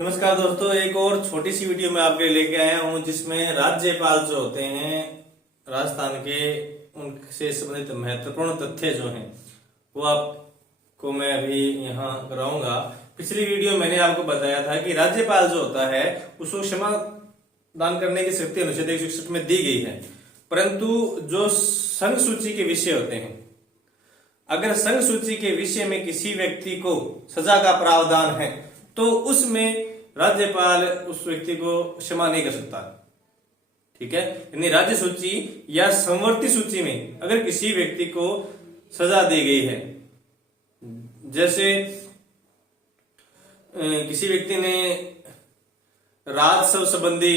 नमस्कार दोस्तों, एक और छोटी सी वीडियो में आपके लिए लेके आया हूं जिसमें राज्यपाल जो होते हैं राजस्थान के, उनसे संबंधित महत्वपूर्ण तथ्य जो हैं वो आपको मैं अभी यहाँ कराऊंगा। पिछली वीडियो मैंने आपको बताया था कि राज्यपाल जो होता है उसको क्षमा दान करने की शक्ति अनुच्छेद 161 में दी गई है, परंतु जो संघ सूची के विषय होते हैं, अगर संघ सूची के विषय में किसी व्यक्ति को सजा का प्रावधान है तो उसमें राज्यपाल उस व्यक्ति को क्षमा नहीं कर सकता। ठीक है, यानी राज्य सूची या संवर्ती सूची में अगर किसी व्यक्ति को सजा दी गई है, जैसे किसी व्यक्ति ने राजस्व संबंधी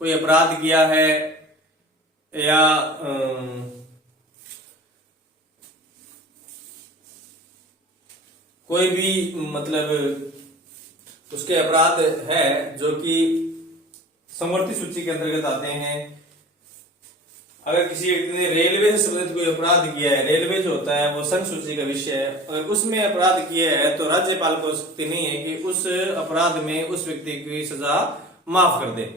कोई अपराध किया है या कोई भी मतलब उसके अपराध है जो कि संवर्ती सूची के अंतर्गत आते हैं। अगर किसी व्यक्ति ने रेलवे से संबंधित कोई अपराध किया है, रेलवे जो होता है वो संघ सूची का विषय है, अगर उसमें अपराध किया है तो राज्यपाल को शक्ति नहीं है कि उस अपराध में उस व्यक्ति की सजा माफ कर दे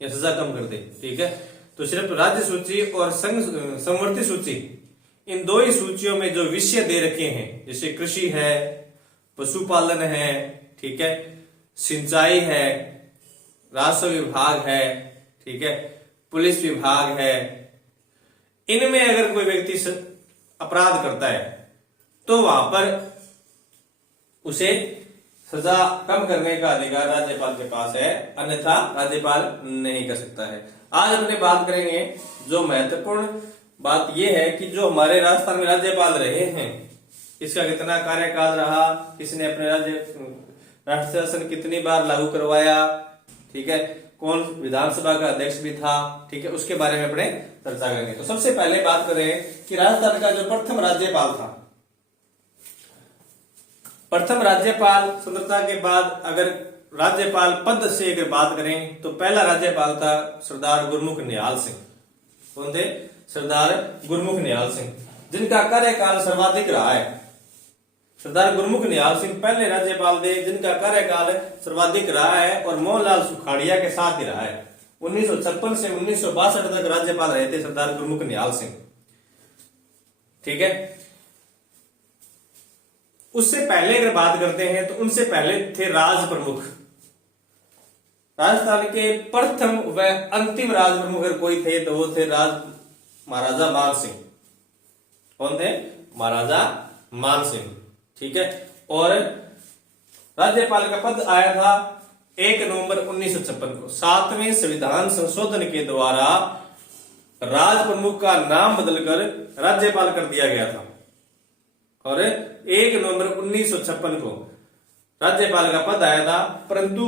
या सजा कम कर दे। ठीक है, तो सिर्फ राज्य सूची और संघ संवर्ती सूची, इन दो ही सूचियों में जो विषय दे रखे हैं, जैसे कृषि है, पशुपालन है, ठीक है, सिंचाई है, राजस्व विभाग है, ठीक है, पुलिस विभाग है, इनमें अगर कोई व्यक्ति अपराध करता है तो वहां पर उसे सजा कम करने का अधिकार राज्यपाल के पास है, अन्यथा राज्यपाल नहीं कर सकता है। आज अपने बात करेंगे, जो महत्वपूर्ण बात यह है कि जो हमारे राजस्थान में राज्यपाल रहे हैं इसका कितना कार्यकाल रहा, किसने अपने राष्ट्रीय शासन कितनी बार लागू करवाया, ठीक है, कौन विधानसभा का अध्यक्ष भी था, ठीक है, उसके बारे में अपने चर्चा करेंगे। तो सबसे पहले बात करें कि राजस्थान का जो प्रथम राज्यपाल था, प्रथम राज्यपाल स्वतंत्रता के बाद अगर राज्यपाल पद से अगर बात करें तो पहला राज्यपाल था सरदार गुरमुख निहाल सिंह। कौन थे? सरदार गुरमुख निहाल सिंह, जिनका कार्यकाल सर्वाधिक रहा है। सरदार गुरमुख निहाल सिंह पहले राज्यपाल थे जिनका कार्यकाल सर्वाधिक रहा है और मोहनलाल सुखाड़िया के साथ ही रहा है। 1956 से 1962 तक राज्यपाल रहे थे सरदार गुरमुख निहाल सिंह। ठीक है, उससे पहले अगर बात करते हैं तो उनसे पहले थे राज प्रमुख। राजस्थान के प्रथम व अंतिम राज प्रमुख अगर कोई थे तो वो थे महाराजा मान सिंह। कौन थे? महाराजा मान सिंह। ठीक है, और राज्यपाल का पद आया था 1 नवंबर 1956 को। 7वें संविधान संशोधन के द्वारा राज प्रमुख का नाम बदलकर राज्यपाल कर दिया गया था और 1 नवंबर 1956 को राज्यपाल का पद आया था। परंतु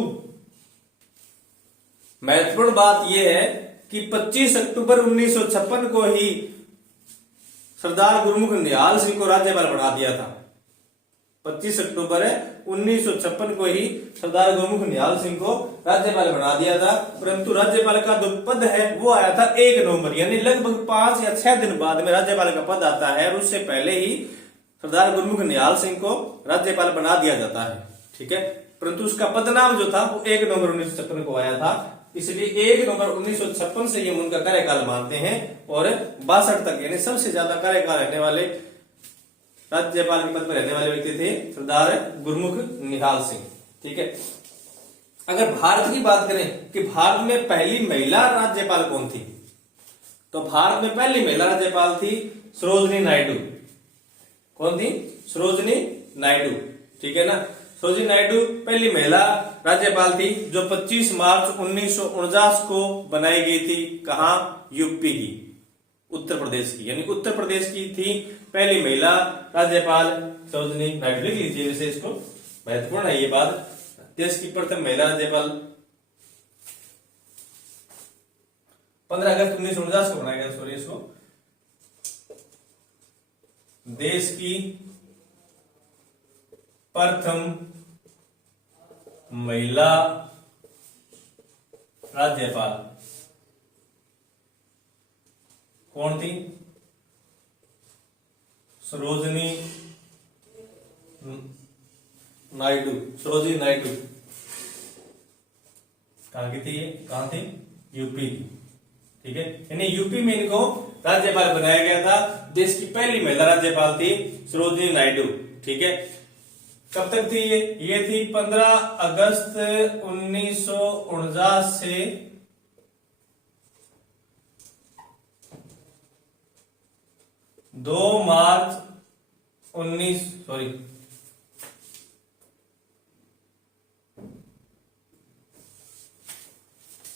महत्वपूर्ण बात यह है कि 25 अक्टूबर 1956 को ही सरदार गुरमुख निहाल सिंह को राज्यपाल बना दिया था। 25 अक्टूबर 1956 को ही सरदार गुरमुख निहाल सिंह को राज्यपाल बना दिया था, परंतु राज्यपाल का जो पद है वो आया था 1 नवंबर, यानी लगभग 5 या 6 दिन बाद में राज्यपाल का पद आता है और उससे पहले ही सरदार गुरमुख निहाल सिंह को राज्यपाल बना दिया जाता है। ठीक है, परंतु उसका पद नाम जो था वो 1 नवंबर 1956 को आया था, इसलिए 1 नवंबर 1956 से ये उनका कार्यकाल मानते हैं और 62 तक, यानी सबसे ज्यादा कार्यकाल रहने वाले राज्यपाल के पद पर रहने वाले व्यक्ति थे सरदार गुरमुख निहाल सिंह। ठीक है, अगर भारत की बात करें कि भारत में पहली महिला राज्यपाल कौन थी, तो भारत में पहली महिला राज्यपाल थी सरोजनी नायडू। कौन थी? सरोजनी नायडू। ठीक है ना, सरोजनी नायडू पहली महिला राज्यपाल थी जो 25 मार्च 1949 को बनाई गई थी। कहां? यूपी की, उत्तर प्रदेश की, यानी उत्तर प्रदेश की थी पहली महिला राज्यपाल सरोजनी नायडू। लिख लीजिए वैसे इसको, महत्वपूर्ण है ये बात। देश की प्रथम महिला राज्यपाल 15 अगस्त 1949 को बनाया गया। सॉरी, इसको देश की प्रथम महिला राज्यपाल कौन थी? सरोजनी नायडू। सरोजनी नायडू कहाँ की थी ये, कहाँ थी, यूपी की। ठीक है, यानी यूपी में इनको राज्यपाल बनाया गया था। देश की पहली महिला राज्यपाल थी सरोजिनी नायडू। ठीक है, कब तक थी ये थी 15 अगस्त 1949 से 2 मार्च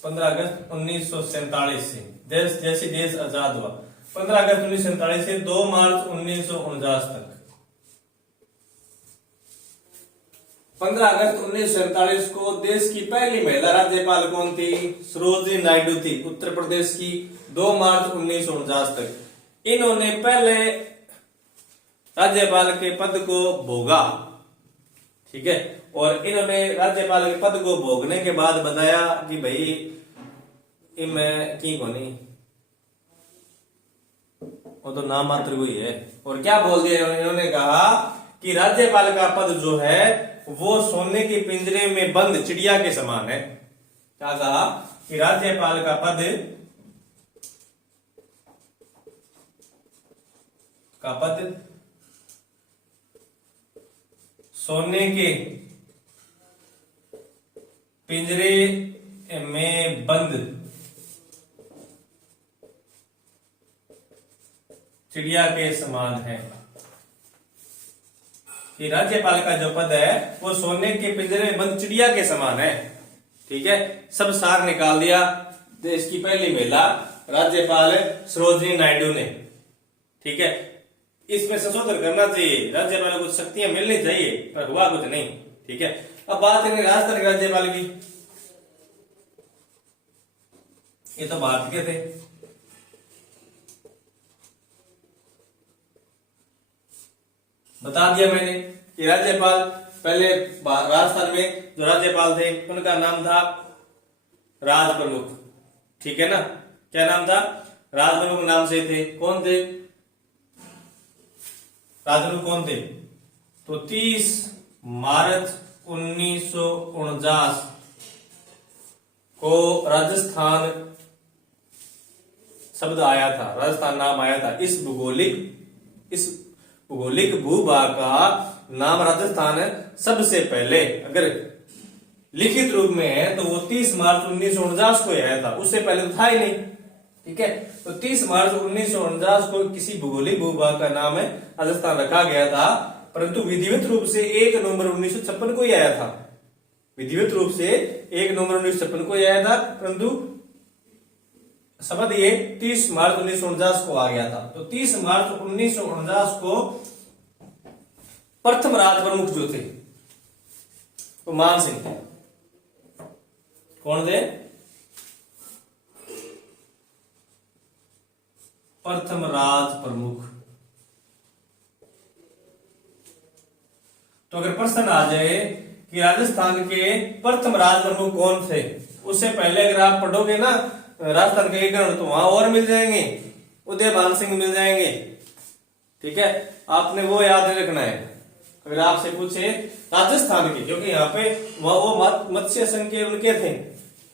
15 अगस्त 1947 से, जैसे देश आजाद हुआ 15 अगस्त 1947 से 2 मार्च 1949 तक। 15 अगस्त 1947 को देश की पहली महिला राज्यपाल कौन थी, सरोजिनी नायडू थी, उत्तर प्रदेश की। 2 मार्च 1949 तक इन्होंने पहले राज्यपाल के पद को भोगा। ठीक है, और इन्होंने राज्यपाल के पद को भोगने के बाद बताया कि भाई मैं की कोनी, वो तो नाम मात्र कोई है। और क्या बोल दिया इन्होंने, कहा कि राज्यपाल का पद जो है वो सोने के पिंजरे में बंद चिड़िया के समान है। क्या कहा कि राज्यपाल का पद सोने के पिंजरे में बंद चिड़िया के समान है। कि राज्यपाल का जो पद है वो सोने के पिंजरे में बंद चिड़िया के समान है। ठीक है, सब सार निकाल दिया देश की पहली महिला राज्यपाल सरोजिनी नायडू ने। ठीक है, इसमें संशोधन करना चाहिए, राज्यपाल को कुछ शक्तियां मिलनी चाहिए, पर हुआ कुछ नहीं। ठीक है, अब बात करेंगे राजस्थान के राज्यपाल की। ये तो भारत के थे, बता दिया मैंने कि राज्यपाल पहले राजस्थान में जो राज्यपाल थे उनका नाम था राज प्रमुख। ठीक है ना, क्या नाम था, राज प्रमुख नाम से थे। कौन थे राज प्रमुख, कौन थे, तो 30 मार्च 1949 को राजस्थान शब्द आया था, राजस्थान नाम आया था। इस भौगोलिक भूभाग का नाम राजस्थान सबसे पहले अगर लिखित रूप में है तो वो 30 मार्च 1949 को आया था, उससे पहले तो था ही नहीं। ठीक है, तो 30 मार्च 1949 को किसी भौगोलिक भूभाग का नाम है राजस्थान रखा गया था, परंतु विधिवत रूप से 1 नवंबर 1956 को ही आया था। विधिवत रूप से 1 नवंबर 1956 को ही आया था, परंतु शब्द ये 30 मार्च 1949 को आ गया था। तो 30 मार्च 1949 को प्रथम राज प्रमुख जो थे वो मान सिंह थे। कौन थे, प्रथम राज प्रमुख। तो अगर प्रश्न आ जाए कि राजस्थान के प्रथम राज प्रमुख कौन थे, उससे पहले अगर आप पढ़ोगे ना राजस्थान के एकरण तो वहां और मिल जाएंगे, उदयभान सिंह मिल जाएंगे। ठीक है, आपने वो याद रखना है अगर आपसे पूछे राजस्थान के, क्योंकि यहाँ पे वो मत्स्य संघ के उनके थे,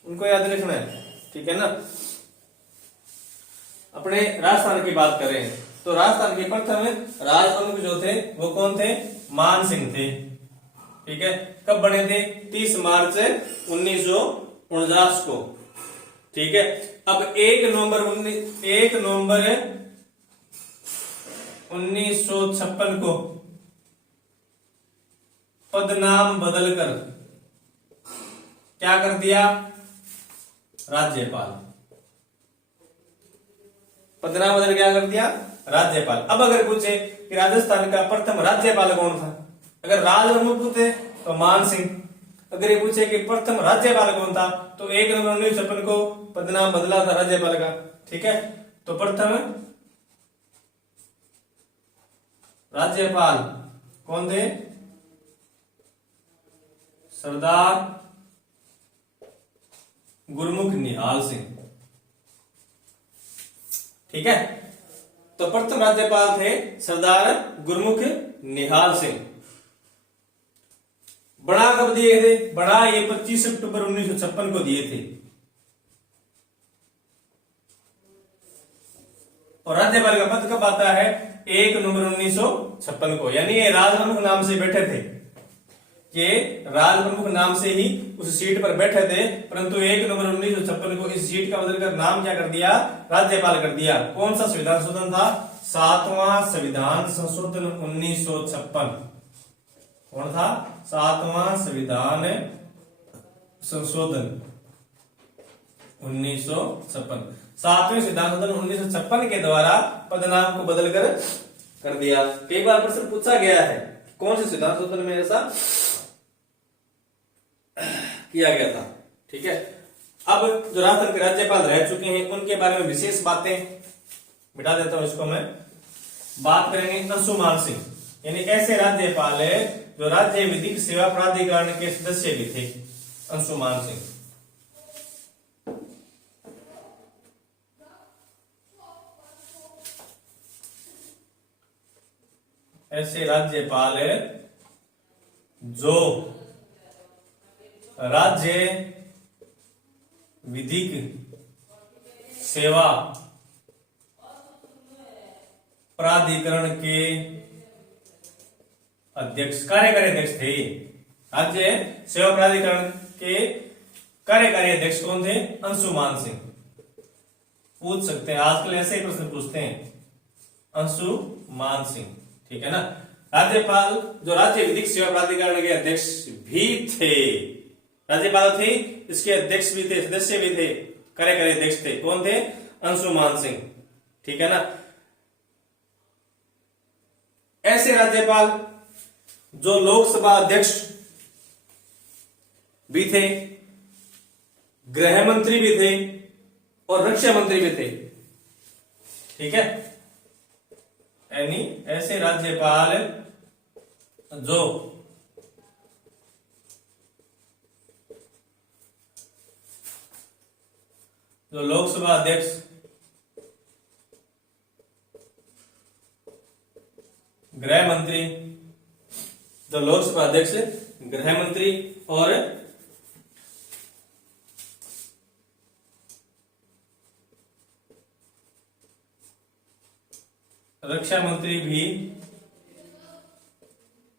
उनको याद रखना है। ठीक है ना, अपने राजस्थान की बात करें तो राजस्थान के प्रथम राज प्रमुख जो थे वो कौन थे, मान सिंह थे। ठीक है, कब बने थे, 30 मार्च 1949 को। ठीक है, अब 1 नवंबर 1956 को पदनाम बदलकर क्या कर दिया, राज्यपाल। पदनाम बदल क्या कर दिया, राज्यपाल। अब अगर पूछे कि राजस्थान का प्रथम राज्यपाल कौन था, अगर राज प्रमुख थे तो मान सिंह। अगर ये पूछे कि प्रथम राज्यपाल कौन था तो 1 नवंबर 1956 को पदनाम बदला था राज्यपाल का। ठीक है, तो प्रथम राज्यपाल कौन थे, सरदार गुरमुख निहाल सिंह। ठीक है, तो प्रथम राज्यपाल थे सरदार गुरमुख निहाल सिंह। बना कब दिए थे? बना ये 25 अक्टूबर 1956 को दिए थे। और राज्यपाल का पद कब आता है? 1 नवंबर 1956 को। यानी ये राज प्रमुख नाम से बैठे थे, ये राज प्रमुख नाम से ही उस सीट पर बैठे थे, परंतु 1 नवंबर 1956 को इस सीट का बदलकर नाम क्या कर दिया? राज्यपाल कर दिया। कौन सा संविधान संशोधन था? 7वां संविधान संशोधन 1956। कौन था? 7वां संविधान संशोधन 1956। 7वें संविधान संशोधन 1956 के द्वारा पदनाम को बदलकर कर दिया। कई बार प्रश्न पूछा गया है कौन से संविधान संशोधन में ऐसा किया गया था। ठीक है, अब जो राजस्थान के राज्यपाल रह चुके हैं उनके बारे में विशेष बातें बिठा देता हूं इसको मैं। बात करेंगे अंशुमान सिंह, यानी ऐसे राज्यपाल है जो राज्य विधिक सेवा प्राधिकरण के सदस्य भी थे। अंशुमान सिंह ऐसे राज्यपाल है जो राज्य विधिक सेवा प्राधिकरण के अध्यक्ष, कार्यकारी अध्यक्ष थे। राज्य सेवा प्राधिकरण के कार्यकारी अध्यक्ष कौन थे? अंशुमान सिंह। पूछ सकते हैं, आजकल ऐसे ही प्रश्न पूछते हैं, अंशुमान सिंह। ठीक है ना। राज्यपाल जो राज्य विधिक सेवा प्राधिकरण के अध्यक्ष भी थे, राज्यपाल थे, इसके अध्यक्ष भी थे, सदस्य भी थे, कार्यकारी अध्यक्ष थे। कौन थे? अंशुमान सिंह। ठीक है ना। ऐसे राज्यपाल जो लोकसभा अध्यक्ष भी थे, गृह मंत्री भी थे और रक्षा मंत्री भी थे। ठीक है, यानी ऐसे राज्यपाल जो लोकसभा अध्यक्ष, गृह मंत्री, जो लोकसभा अध्यक्ष, गृह मंत्री और रक्षा मंत्री भी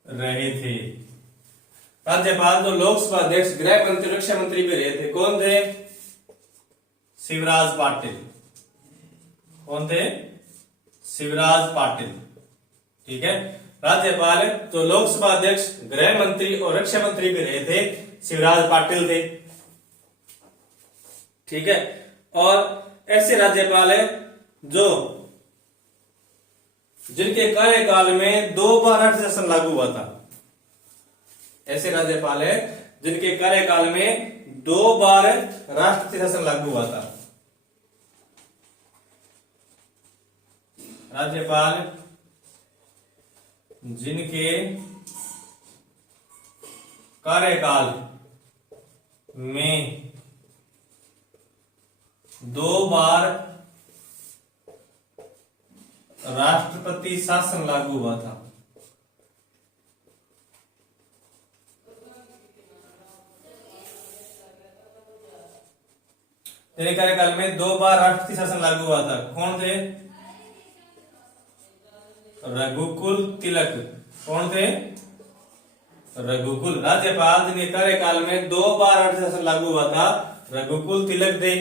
रहे थे। राज्यपाल जो लोकसभा अध्यक्ष, गृह मंत्री, रक्षा मंत्री भी रहे थे। कौन थे? शिवराज पाटिल। कौन थे? शिवराज पाटिल। ठीक है, राज्यपाल तो लोकसभा अध्यक्ष, गृह मंत्री और रक्षा मंत्री भी रहे थे, शिवराज पाटिल थे। ठीक है, और ऐसे राज्यपाल है जो जिनके कार्यकाल में 2 बार राष्ट्रीय शासन लागू हुआ था। ऐसे राज्यपाल है जिनके कार्यकाल में 2 बार राष्ट्रीय शासन लागू हुआ था। राज्यपाल जिनके कार्यकाल में 2 बार राष्ट्रपति शासन लागू हुआ था। जिनके कार्यकाल में 2 बार राष्ट्रपति शासन लागू हुआ था। कौन थे? रघुकुल तिलक। कौन थे? रघुकुल। राज्यपाल जिनके कार्यकाल में 2 बार राष्ट्रीय शासन लागू हुआ था, रघुकुल तिलक थे।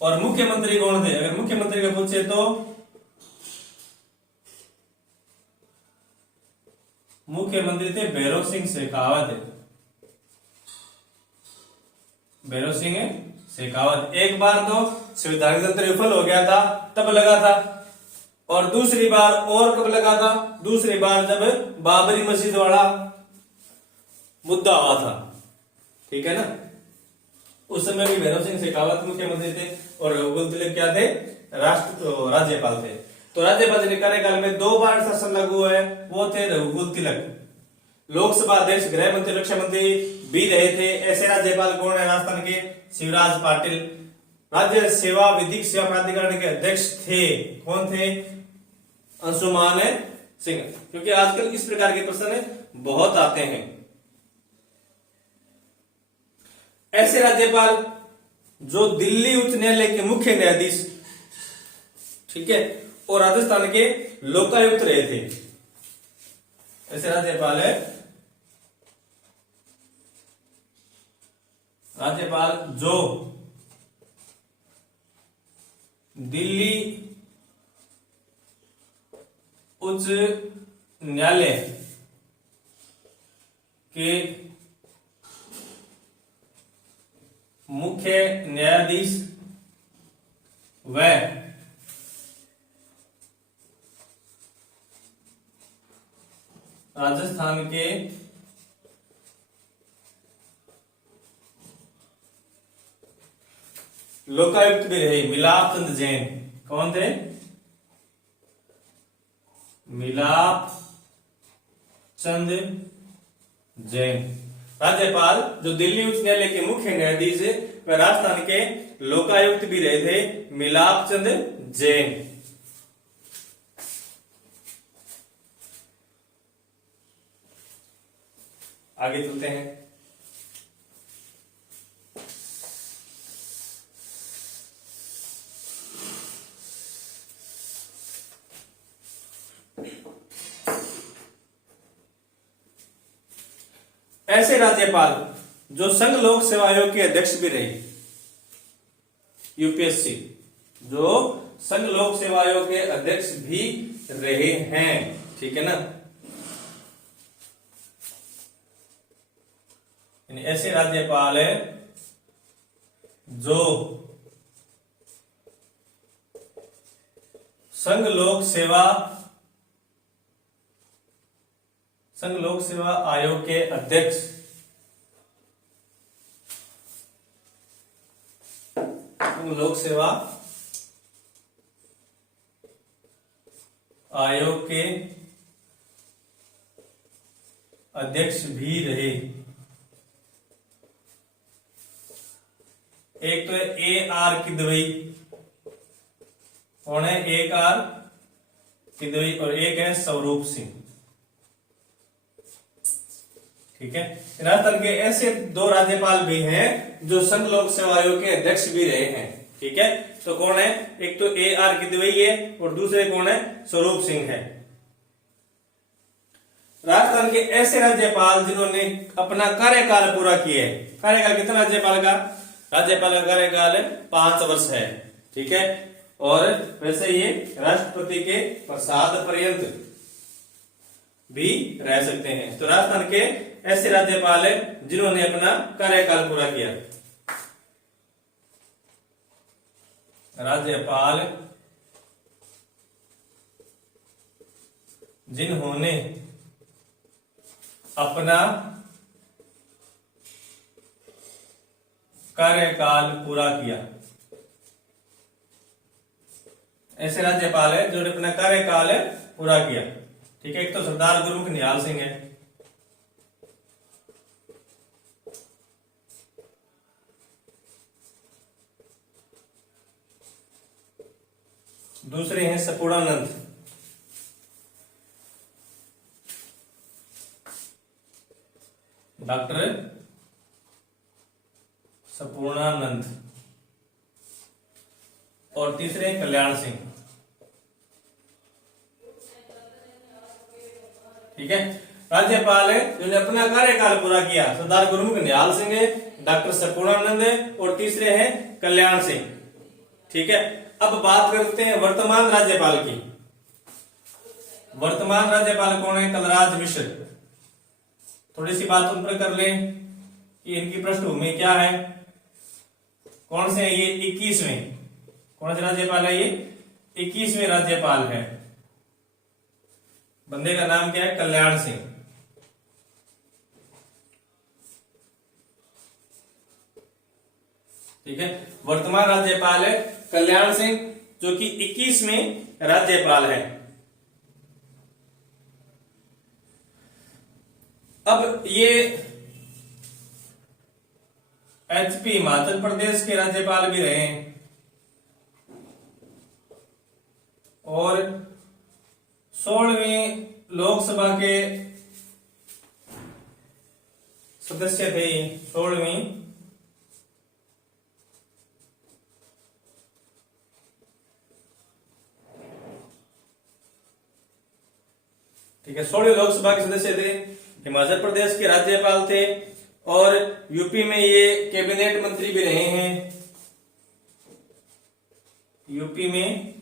और मुख्यमंत्री कौन थे? अगर मुख्यमंत्री का पूछे तो मुख्यमंत्री थे भैरव सिंह शेखावत। भैरव सिंह शेखावत। एक बार तो संवैधानिक तंत्र विफल हो गया था तब लगा था, और दूसरी बार और कब लगा था? दूसरी बार जब बाबरी मस्जिद वाला मुद्दा हुआ था। ठीक है ना, उस समय भी भैरव सिंह शेखावत मुख्यमंत्री थे और रघुकुल तिलक क्या थे? राज्यपाल थे। तो राज्यपाल के कार्यकाल में 2 बार शासन लागू हुआ है, वो थे रघुकुल तिलक। लोकसभा अध्यक्ष, गृह मंत्री, रक्षा मंत्री भी रहे थे। ऐसे राज्यपाल कौन है राजस्थान के? शिवराज पाटिल। राज्य सेवा विधिक सेवा प्राधिकरण के अध्यक्ष थे। कौन थे? अंशुमान सिंह। क्योंकि आजकल इस प्रकार के प्रश्न बहुत आते हैं। ऐसे राज्यपाल जो दिल्ली उच्च न्यायालय के मुख्य न्यायाधीश, ठीक है, और राजस्थान के लोकायुक्त रहे थे। ऐसे राज्यपाल है राज्यपाल जो दिल्ली उच्च न्यायालय के मुख्य न्यायाधीश व राजस्थान के लोकायुक्त भी रहे मिलाप चंद जैन। कौन थे? मिलाप चंद जैन। राज्यपाल जो दिल्ली उच्च न्यायालय के मुख्य न्यायाधीश व राजस्थान के लोकायुक्त भी रहे थे मिलाप चंद जैन। आगे चलते हैं। ऐसे राज्यपाल जो संघ लोक सेवा आयोग के अध्यक्ष भी रहे, यूपीएससी जो संघ लोक सेवा आयोग के अध्यक्ष भी रहे हैं, ठीक है ना। ऐसे राज्यपाल है जो संघ लोक सेवा आयोग के अध्यक्ष लोक सेवा आयोग के अध्यक्ष भी रहे। एक तो है ए आर किदवई, कौन है? एक आर किदवई, और एक है स्वरूप सिंह, ठीक है। राजस्थान के ऐसे दो राज्यपाल भी हैं जो संघ लोक सेवा आयोग के अध्यक्ष भी रहे हैं, ठीक है। तो कौन है? एक तो ए आर किदवई है और दूसरे कौन है? स्वरूप सिंह है। राजस्थान के ऐसे राज्यपाल जिन्होंने अपना कार्यकाल पूरा किया है। कार्यकाल कितना राज्यपाल का? राज्यपाल का कार्यकाल 5 वर्ष है, ठीक है। और वैसे ये राष्ट्रपति के प्रसाद पर्यंत भी रह सकते हैं। तो राजस्थान के ऐसे राज्यपाल है जिन्होंने अपना कार्यकाल पूरा किया। राज्यपाल जिन्होंने अपना कार्यकाल पूरा किया। ऐसे राज्यपाल है जो अपना कार्यकाल पूरा किया, ठीक है। एक तो सरदार गुरमुख निहाल सिंह है, दूसरे हैं सपूर्णानंद, डॉक्टर सपूर्णानंद, और तीसरे हैं कल्याण सिंह, ठीक है। राज्यपाल है जिन्होंने अपना कार्यकाल पूरा किया, सरदार गुरमुख निहाल सिंह है, डॉक्टर सपूर्णानंद है और तीसरे हैं कल्याण सिंह, ठीक है। अब बात करते हैं वर्तमान राज्यपाल की। वर्तमान राज्यपाल कौन है? कलराज मिश्र। थोड़ी सी बात उन पर कर लें कि इनकी पृष्ठभूमि क्या है, कौन से है ये? 21वें। कौन से राज्यपाल है ये? 21वें राज्यपाल है। बंदे का नाम क्या है? कल्याण सिंह, ठीक है। वर्तमान राज्यपाल है कल्याण सिंह जो कि 21वें राज्यपाल है। अब ये एचपी हिमाचल प्रदेश के राज्यपाल भी रहे हैं और 16वीं लोकसभा के सदस्य थे। 16वीं ठीक है, 16 लोकसभा के सदस्य थे, हिमाचल प्रदेश के राज्यपाल थे, और यूपी में ये कैबिनेट मंत्री भी रहे हैं। यूपी में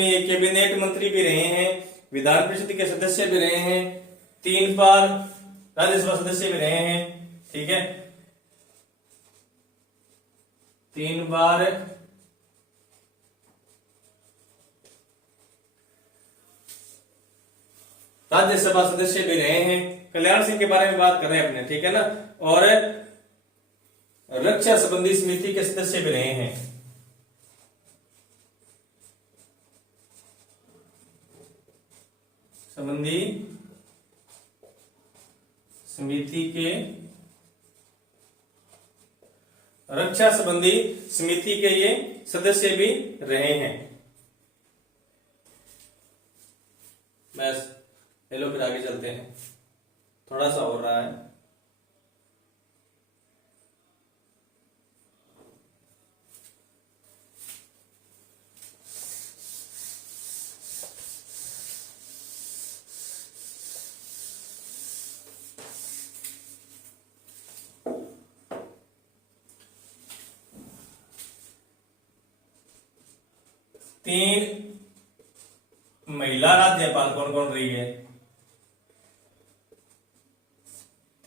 ये कैबिनेट मंत्री भी रहे हैं, विधान परिषद के सदस्य भी रहे हैं, 3 बार राज्यसभा सदस्य भी रहे हैं। ठीक है, 3 बार राज्यसभा सदस्य भी रहे हैं। कल्याण सिंह के बारे में बात कर रहे हैं अपने, ठीक है ना। और रक्षा संबंधी समिति के सदस्य भी रहे हैं। संबंधी समिति के रक्षा संबंधी समिति के ये सदस्य भी रहे हैं। बस चलो फिर आगे चलते हैं, थोड़ा सा हो रहा है। तीन महिला राज्यपाल कौन कौन रही है?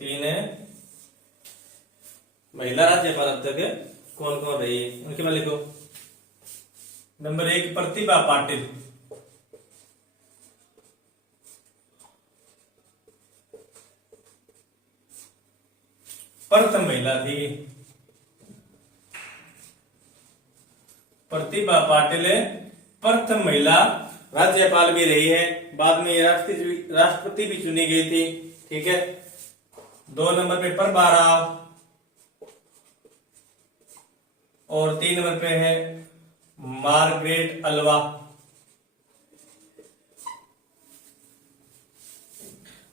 3 महिला राज्यपाल अब तक कौन कौन रही है, उनके बारे लिखो। नंबर 1 प्रतिभा पाटिल, प्रथम महिला थी। प्रतिभा पाटिल प्रथम महिला राज्यपाल भी रही है, बाद में राष्ट्रपति भी चुनी गई थी। ठीक है, 2 नंबर पे प्रभा राव, और 3 नंबर पे है मार्गरेट अल्वा।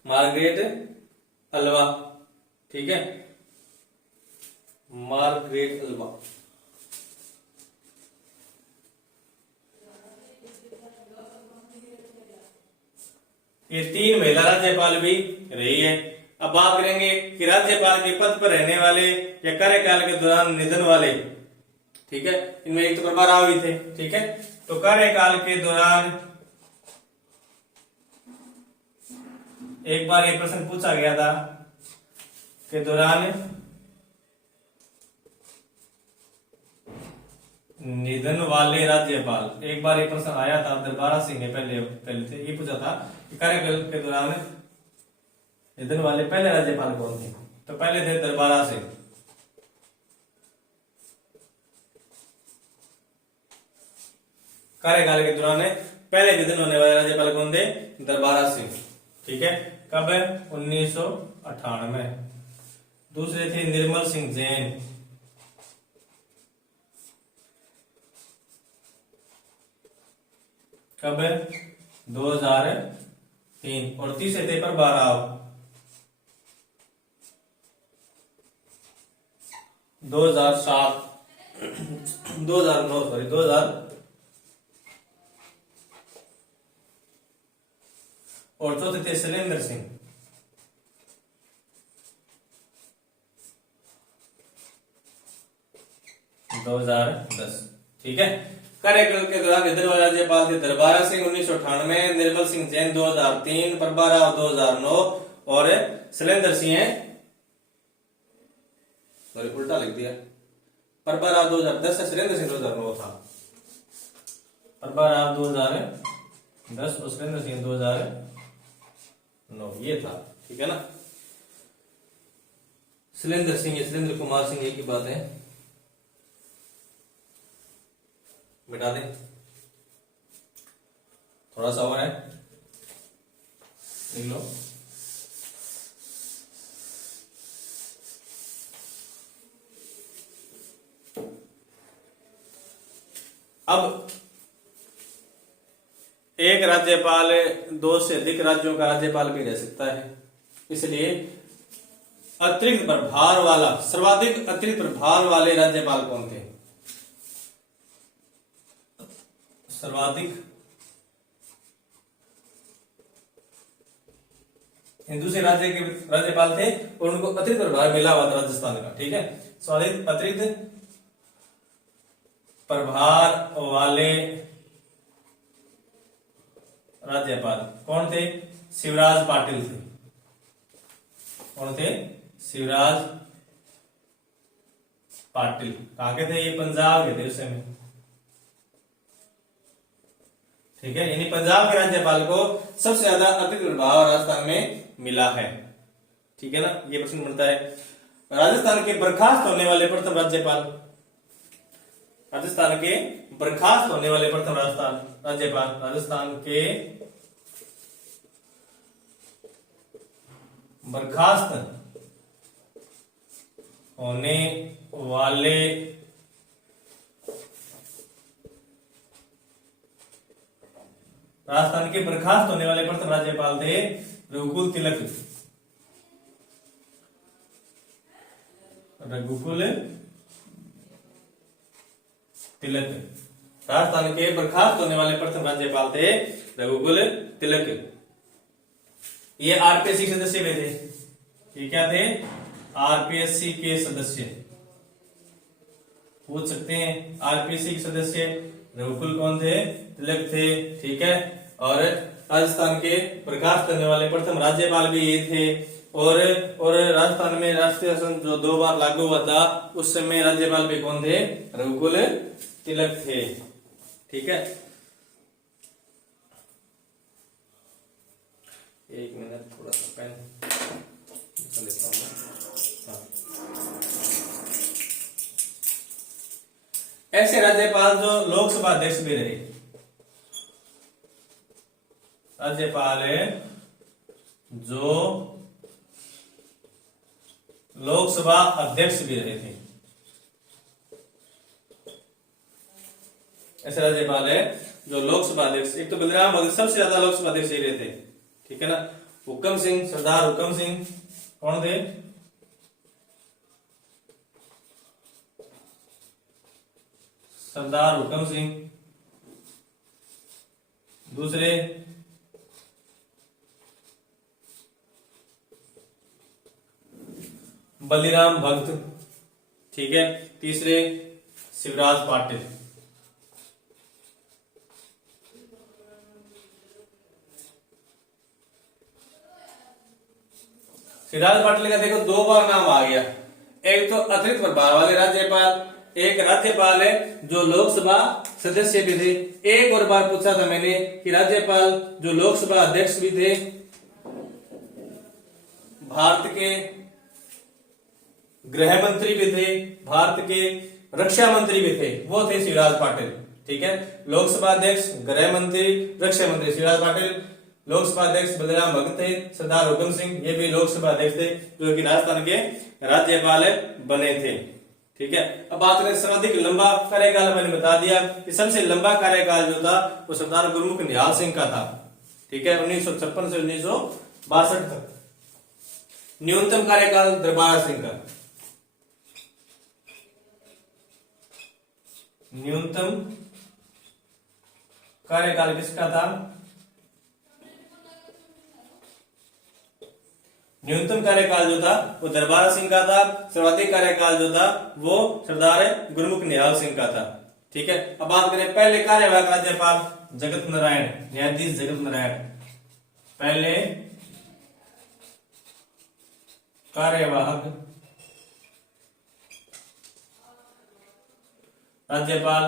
मार्गरेट अल्वा, ठीक है, मार्गरेट अल्वा। ये 3 महिला राज्यपाल भी रही है। अब बात करेंगे कि राज्यपाल के पद पर रहने वाले या कार्यकाल के दौरान निधन वाले। ठीक है, इनमें एक तो प्रभा राव भी थे। ठीक है, तो कार्यकाल के दौरान एक बार ये प्रश्न पूछा गया था के दौरान निधन वाले राज्यपाल, एक बार ये प्रश्न आया था, दरबारा सिंह ने पहले थे, ये पूछा था कि कार्यकाल के दौरान निधन वाले पहले राज्यपाल कौन थे? तो पहले थे दरबारा सिंह। कार्यकाल के दौरान पहले निधन होने वाले राज्यपाल कौन थे? दरबारा सिंह। ठीक है, कब? 1998। दूसरे थे निर्मल सिंह जैन। कब? 2003। और तीसरे थे प्रभा राव, 2007 2009 सॉरी 2000। और चौथे थे शैलेंद्र सिंह, 2010। ठीक है, कार्यकाल के दौरान निधन वाले राज्यपाल थे दरबारा सिंह 1998, निर्मल सिंह जैन 2003, प्रभा राव 2009 और शैलेंद्र सिंह, सॉरी उल्टा लिख दिया, प्रभा राव 2010 है, शैलेंद्र सिंह 2009 था। प्रभा राव 2010 और शैलेंद्र सिंह 2009 ये था। ठीक है ना, शैलेंद्र सिंह शैलेंद्र कुमार सिंह एक ही बात है, मिटा दें, थोड़ा सा और है, लिख लो। अब एक राज्यपाल 2 से अधिक राज्यों का राज्यपाल भी रह सकता है, इसलिए अतिरिक्त प्रभार वाला, सर्वाधिक अतिरिक्त प्रभार वाले राज्यपाल कौन थे? सर्वाधिक दूसरे राज्य के राज्यपाल थे और उनको अतिरिक्त प्रभार मिला हुआ था राजस्थान का। ठीक है, स्वादित अतिरिक्त प्रभार वाले राज्यपाल कौन थे? शिवराज पाटिल थे। कौन थे? शिवराज पाटिल। कहाँ के थे ये? पंजाब के थे उस समय। ठीक है, यानी पंजाब के राज्यपाल को सबसे ज्यादा अतिरिक्त प्रभाव राजस्थान में मिला है। ठीक है ना, ये प्रश्न बनता है। राजस्थान के बर्खास्त होने वाले प्रथम राज्यपाल, राजस्थान के बर्खास्त होने वाले प्रथम राज्यपाल, राजस्थान के बर्खास्त होने वाले राजस्थान के बर्खास्त होने वाले प्रथम राज्यपाल थे रघुकुल तिलक। रघुकुल तिलक राजस्थान के बर्खास्त होने वाले प्रथम राज्यपाल थे रघुकुल तिलक। ये आरपीएससी के सदस्य भी थे। ये क्या थे? आरपीएससी के सदस्य। पूछ सकते हैं आरपीएससी के सदस्य रघुकुल कौन थे? तिलक थे। ठीक है, और राजस्थान के बर्खास्त करने वाले प्रथम राज्यपाल भी ये थे। और राजस्थान में राष्ट्रीय शासन जो 2 बार लागू हुआ था उस समय राज्यपाल भी कौन थे? रघुकुल तिलक थे। ठीक है, एक मिनट थोड़ा सा पेन लेता हूं। ऐसे राज्यपाल जो लोकसभा अध्यक्ष भी रहे, राज्यपाल जो लोकसभा अध्यक्ष भी रहे थे। ऐसे राज्यपाल है जो लोकसभा अध्यक्ष, एक तो बलराम भगत सबसे ज्यादा लोकसभा अध्यक्ष ही रहे थे। ठीक है ना, हुक्म सिंह, सरदार हुक्म सिंह कौन थे? सरदार हुक्म सिंह। दूसरे बलिराम भक्त। ठीक है, तीसरे शिवराज पाटिल। शिवराज पाटिल का देखो 2 बार नाम आ गया। एक तो अतिरिक्त प्रभार वाले राज्यपाल, एक राज्यपाल है जो लोकसभा सदस्य भी थे। एक और बार पूछा था मैंने कि राज्यपाल जो लोकसभा अध्यक्ष भी थे, भारत के गृह मंत्री भी थे, भारत के रक्षा मंत्री भी थे, वो थे शिवराज पाटिल। ठीक है, लोकसभा अध्यक्ष, गृह मंत्री, रक्षा मंत्री शिवराज पाटिल। लोकसभा अध्यक्ष बलराम भगत थे। सरदार हुक्म सिंह ये भी लोकसभा अध्यक्ष थे जो कि राजस्थान के राज्यपाल बने थे। ठीक है, अब बात करें सर्वाधिक लंबा कार्यकाल। मैंने बता दिया कि सबसे लंबा कार्यकाल जो था वो सरदार गुरमुख निहाल सिंह का था। ठीक है, 1956 से 1962 तक। न्यूनतम कार्यकाल दरबार सिंह का। न्यूनतम कार्यकाल किसका था? न्यूनतम कार्यकाल जो था वो दरबार सिंह का था। सर्वाधिक कार्यकाल जो था वो सरदार गुरमुख निहाल सिंह का था। ठीक है, अब बात करें पहले कार्यवाहक राज्यपाल जगत नारायण, न्यायाधीश जगत नारायण। पहले कार्यवाहक राज्यपाल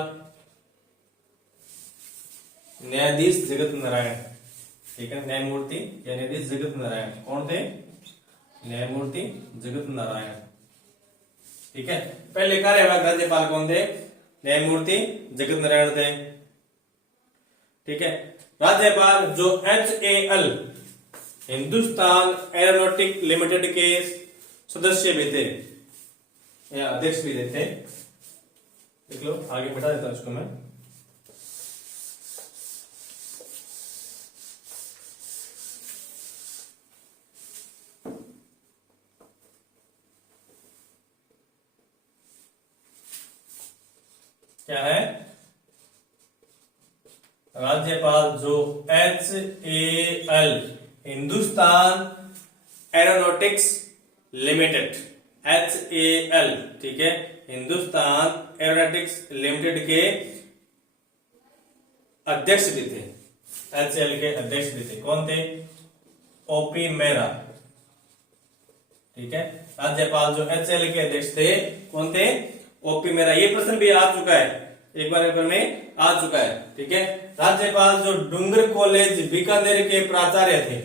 न्यायाधीश जगत नारायण। ठीक है, न्यायमूर्ति या न्यायाधीश जगत नारायण कौन थे? न्यायमूर्ति जगत नारायण। ठीक है, पहले कार्यवाहक राज्यपाल कौन थे? न्यायमूर्ति जगत नारायण थे। ठीक है, राज्यपाल जो HAL हिंदुस्तान एरोनॉटिक लिमिटेड के सदस्य भी थे या अध्यक्ष भी थे। देख लो, आगे बैठा देता हूं इसको मैं। क्या है? राज्यपाल जो HAL Hindustan aeronautics limited, HAL, ठीक है, हिंदुस्तान एरोनॉटिक्स लिमिटेड के अध्यक्ष भी थे। HAL के अध्यक्ष भी थे, कौन थे? OP मेहरा, ठीक है। राज्यपाल जो HAL के अध्यक्ष थे कौन थे? OP मेहरा। ये प्रश्न भी आ चुका है, एक बार पेपर में आ चुका है, ठीक है। राज्यपाल जो डूंगर कॉलेज बीकानेर के प्राचार्य थे,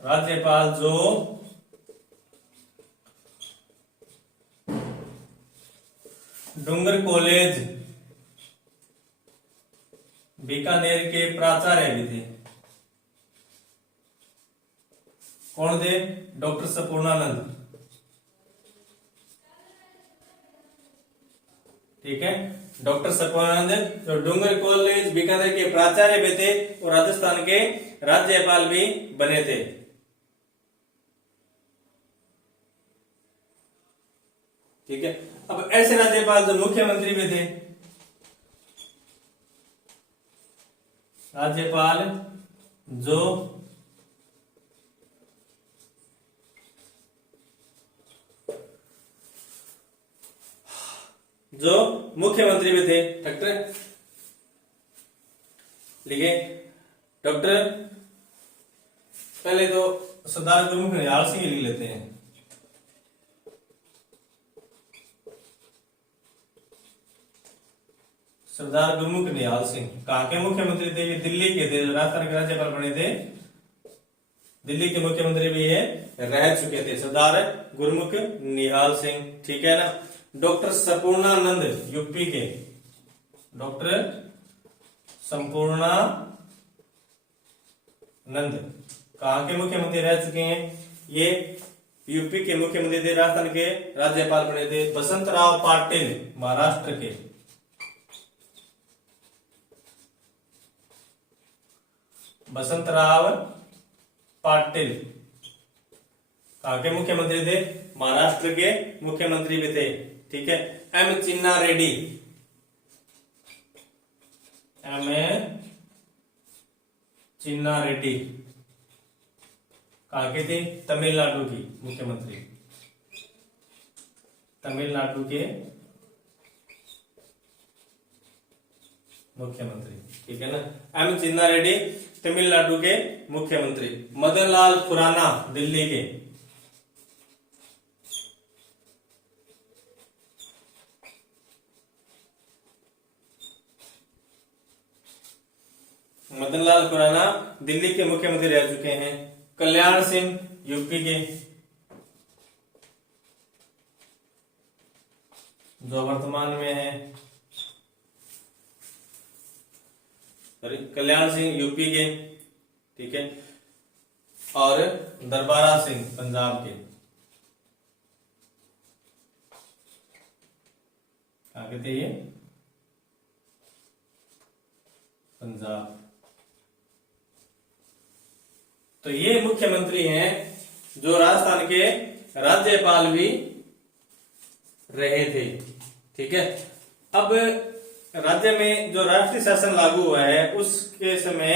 राज्यपाल जो डूंगर कॉलेज बीकानेर के प्राचार्य भी थे, कौन थे? डॉक्टर संपूर्णानंद, ठीक है। डॉक्टर संपूर्णानंद जो डूंगर कॉलेज बीकानेर के प्राचार्य भी थे और राजस्थान के राज्यपाल भी बने थे, ठीक है। अब ऐसे राज्यपाल जो मुख्यमंत्री भी थे, राज्यपाल जो मुख्यमंत्री भी थे, डॉक्टर लिखे, डॉक्टर पहले तो सरदार गुरमुख निहाल सिंह लिख लेते हैं। सरदार गुरमुख निहाल सिंह कहाँ के मुख्यमंत्री थे? ये दिल्ली के थे, राजस्थान के राज्यपाल बने थे, दिल्ली के मुख्यमंत्री भी ये रह चुके थे, सरदार गुरमुख निहाल सिंह, ठीक है ना। डॉक्टर संपूर्णानंद यूपी के, डॉक्टर संपूर्णानंद कहाँ के मुख्यमंत्री रह चुके हैं? ये यूपी के मुख्यमंत्री थे, राजस्थान के राज्यपाल बने थे। बसंतराव पाटिल महाराष्ट्र के, बसंतराव पाटिल कहाँ के मुख्यमंत्री थे? महाराष्ट्र के मुख्यमंत्री भी थे, ठीक है। एम चिन्ना रेड्डी, एम चिन्ना रेड्डी कहाँ के थे? तमिलनाडु की मुख्यमंत्री, तमिलनाडु के मुख्यमंत्री, ठीक है ना। एम चिन्ना रेड्डी तमिलनाडु के मुख्यमंत्री। मदन लाल खुराना दिल्ली के, मदन लाल खुराना दिल्ली के मुख्यमंत्री रह चुके हैं। कल्याण सिंह यूपी के, जो वर्तमान में है, कल्याण सिंह यूपी के, ठीक है। और दरबारा सिंह पंजाब के, क्या कहते हैं ये? पंजाब। तो ये मुख्यमंत्री हैं जो राजस्थान के राज्यपाल भी रहे थे, ठीक है। अब राज्य में जो राष्ट्रीय शासन लागू हुआ है उसके समय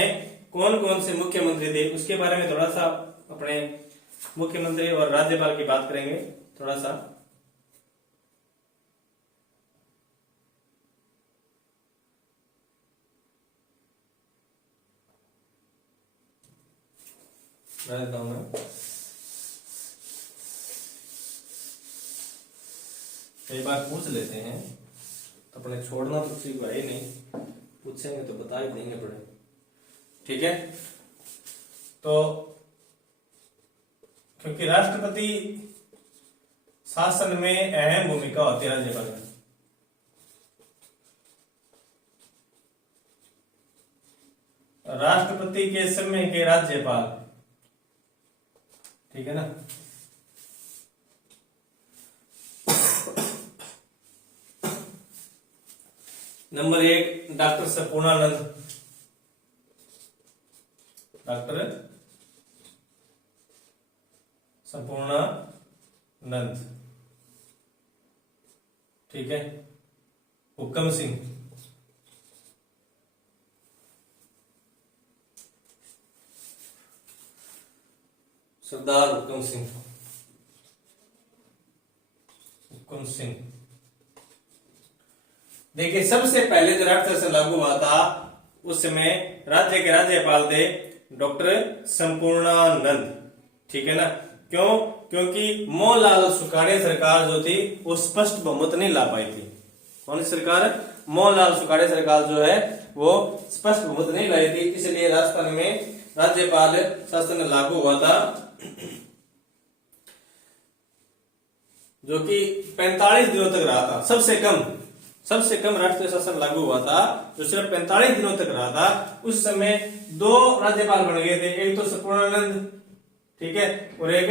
कौन कौन से मुख्यमंत्री थे उसके बारे में थोड़ा सा अपने मुख्यमंत्री और राज्यपाल की बात करेंगे थोड़ा सा। कई बार पूछ लेते हैं तो अपने छोड़ना तो किसी को है ही नहीं, पूछेंगे तो बता ही देंगे पड़े, ठीक है। तो क्योंकि राष्ट्रपति शासन में अहम भूमिका होती है राज्यपाल में, राष्ट्रपति के समय के राज्यपाल, ठीक है ना। Number 1 doctor Sampurnanand, doctor Sampurnanand, ठीक है। हुक्म सिंह। सरदार हुक्म सिंह, हुक्म सिंह। देखिए सबसे पहले जो राष्ट्र शासन लागू हुआ था उस समय राज्य के राज्यपाल थे डॉक्टर संपूर्णानंद, ठीक है ना। क्यों? क्योंकि मोहनलाल सुखाड़े सरकार जो थी वो स्पष्ट बहुमत नहीं ला पाई थी। कौन सी सरकार? मोहनलाल सुखाड़े सरकार जो है वो स्पष्ट बहुमत नहीं लाई थी, इसलिए राजस्थान में राज्यपाल शासन लागू हुआ था जो कि 45 दिनों तक रहा था। सबसे कम राष्ट्रीय शासन लागू हुआ था जो सिर्फ 45 दिनों तक रहा था। उस समय दो राज्यपाल बन गए थे, एक तो संपूर्णानंद, ठीक है, और एक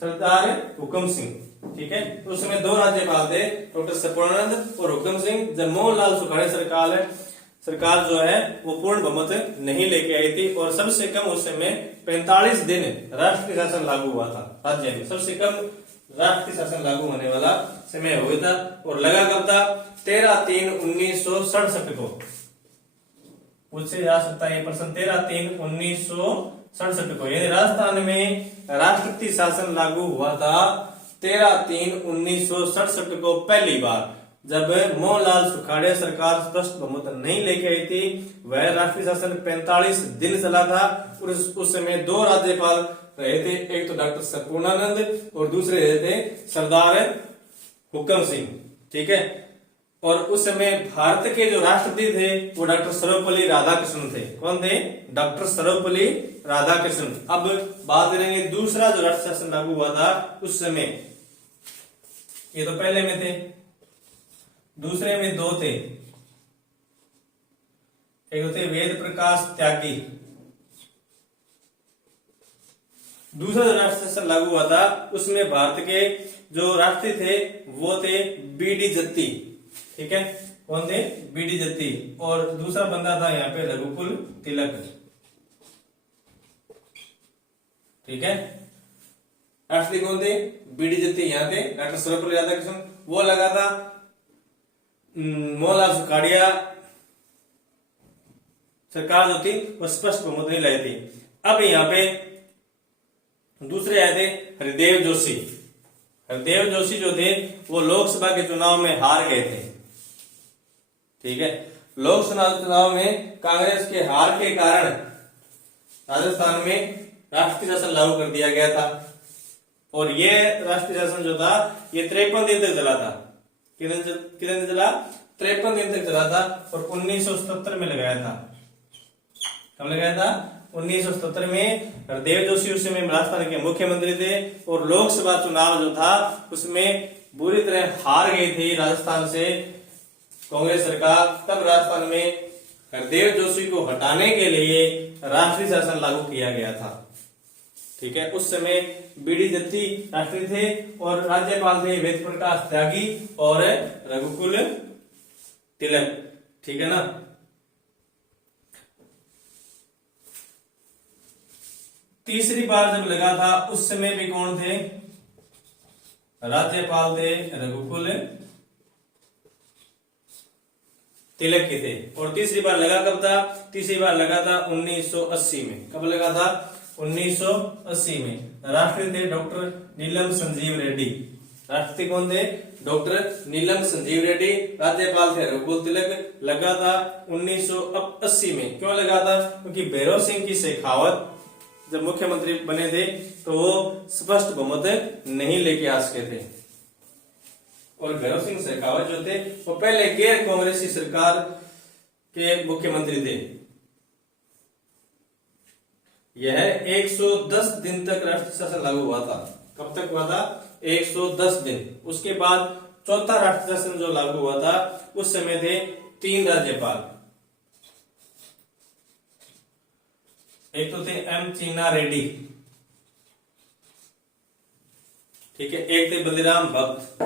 सरदार हुक्म सिंह, ठीक है। तो उस समय दो राज्यपाल थे, डॉक्टर संपूर्णानंद और हुक्म सिंह। जब मोहनलाल सुखाड़े सरकार जो है वो पूर्ण बहुमत नहीं लेके आई थी और सबसे कम उस समय 45 दिन राष्ट्रीय शासन लागू हुआ था राज्य में। सबसे कम राष्ट्रीय शासन लागू होने वाला समय हुआ था और लगा कब था? 13/3/1967 को। पूछे जा सकता है ये प्रश्न 13/3/1967 को, यानी राजस्थान में राष्ट्रपति शासन लागू हुआ था 13/3/1967 को पहली बार, जब मोहनलाल सुखाड़े सरकार स्पष्ट बहुमत नहीं लेके आई थी। वह राष्ट्रीय शासन 45 दिन चला था और उस समय दो राज्यपाल रहे थे, एक तो डॉक्टर संपूर्णानंद और दूसरे रहे थे सरदार हुक्म सिंह, ठीक है। और उस समय भारत के जो राष्ट्रपति थे वो डॉक्टर सर्वपल्ली राधाकृष्णन थे। कौन थे? डॉक्टर सर्वपल्ली राधाकृष्णन। अब बात करेंगे दूसरा जो राष्ट्रीय शासन लागू हुआ था उस समय, ये तो पहले में थे, दूसरे में दो थे, एक थे वेद प्रकाश त्यागी। दूसरा जो राष्ट्रीय शासन लागू हुआ था उसमें भारत के जो राष्ट्रपति थे वो थे बीडी जत्ती, ठीक है। कौन थे? बीडी जत्ती। और दूसरा बंदा था यहाँ पे रघुकुल तिलक, ठीक है। राष्ट्रपति कौन थे? बीडी जत्ती यहाँ थे। डॉक्टर सर्वपल्ली राधाकृष्णन वो लगा था मोहनलाल सुखाड़िया सरकार जो थी वो स्पष्ट बहुमत नहीं लाई थी। अब यहाँ पे दूसरे आए थे हरिदेव जोशी। हरिदेव जोशी जो थे वो लोकसभा के चुनाव में हार गए थे, ठीक है। लोकसभा चुनाव में कांग्रेस के हार के कारण राजस्थान में राष्ट्रीय शासन लागू कर दिया गया था और ये राष्ट्रीय शासन जो था ये 53 दिन तक चला था। कितने दिन चला? 53 दिन तक चला था और 1977 में लगाया था। कब लगाया था? 1977 में। हरदेव जोशी उस समय राजस्थान के मुख्यमंत्री थे और लोकसभा चुनाव जो था उसमें बुरी तरह हार गई थी राजस्थान से कांग्रेस सरकार। तब राजस्थान में हरदेव जोशी को हटाने के लिए राष्ट्रीय शासन लागू किया गया था, ठीक है। उस समय बीडी जत्ती राष्ट्रपति थे और राज्यपाल थे वेद प्रकाश त्यागी और रघुकुल तिलक, ठीक है ना। तीसरी बार जब लगा था उस समय भी कौन थे? राज्यपाल थे रघुकुल तिलक के थे। और तीसरी बार लगा कब था? तीसरी बार लगा था 1980 में। कब लगा था? 1980 में। राष्ट्रपति थे डॉक्टर नीलम संजीव रेड्डी। राष्ट्रपति कौन थे? डॉक्टर नीलम संजीव रेड्डी। राज्यपाल थे रघुकुल तिलक। लगा था 1980 में। क्यों लगा था? क्योंकि भैरव सिंह की शेखावत जब मुख्यमंत्री बने थे तो वो स्पष्ट बहुमत नहीं लेके आ सके थे और भैरव सिंह शेखावत जो थे वो पहले गैर कांग्रेसी सरकार के मुख्यमंत्री थे। यह 110 दिन तक राष्ट्रीय शासन लागू हुआ था। कब तक हुआ था? 110 दिन। उसके बाद चौथा राष्ट्रीय शासन जो लागू हुआ था उस समय थे 3 राज्यपाल। एक तो थे एम चीना रेड्डी, ठीक है। एक थे बलिराम भक्त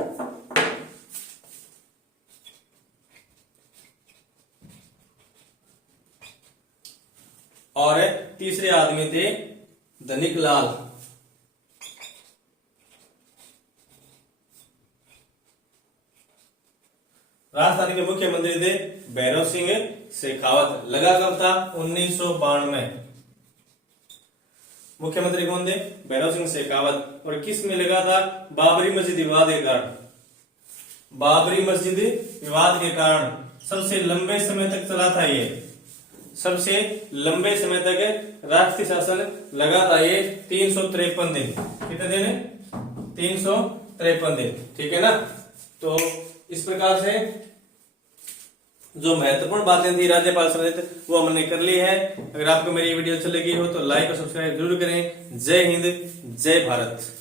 और तीसरे आदमी थे धनिक लाल। राजस्थान के मुख्यमंत्री थे भैरव सिंह शेखावत। लगा कब था? 1992। मुख्यमंत्री कौन थे? भैरव सिंह शेखावत। और किस में लगा था? बाबरी मस्जिद विवाद के कारण। बाबरी मस्जिद विवाद के कारण सबसे लंबे समय तक चला था ये, सबसे लंबे समय तक राष्ट्रीय शासन लगा था ये 353 दिन। कितने दिन? 353 दिन। ठीक है ना। तो इस प्रकार से जो महत्वपूर्ण बातें थी राज्यपाल संबंधित वो हमने कर ली है। अगर आपको मेरी वीडियो अच्छी लगी हो तो लाइक और सब्सक्राइब जरूर करें। जय हिंद, जय भारत।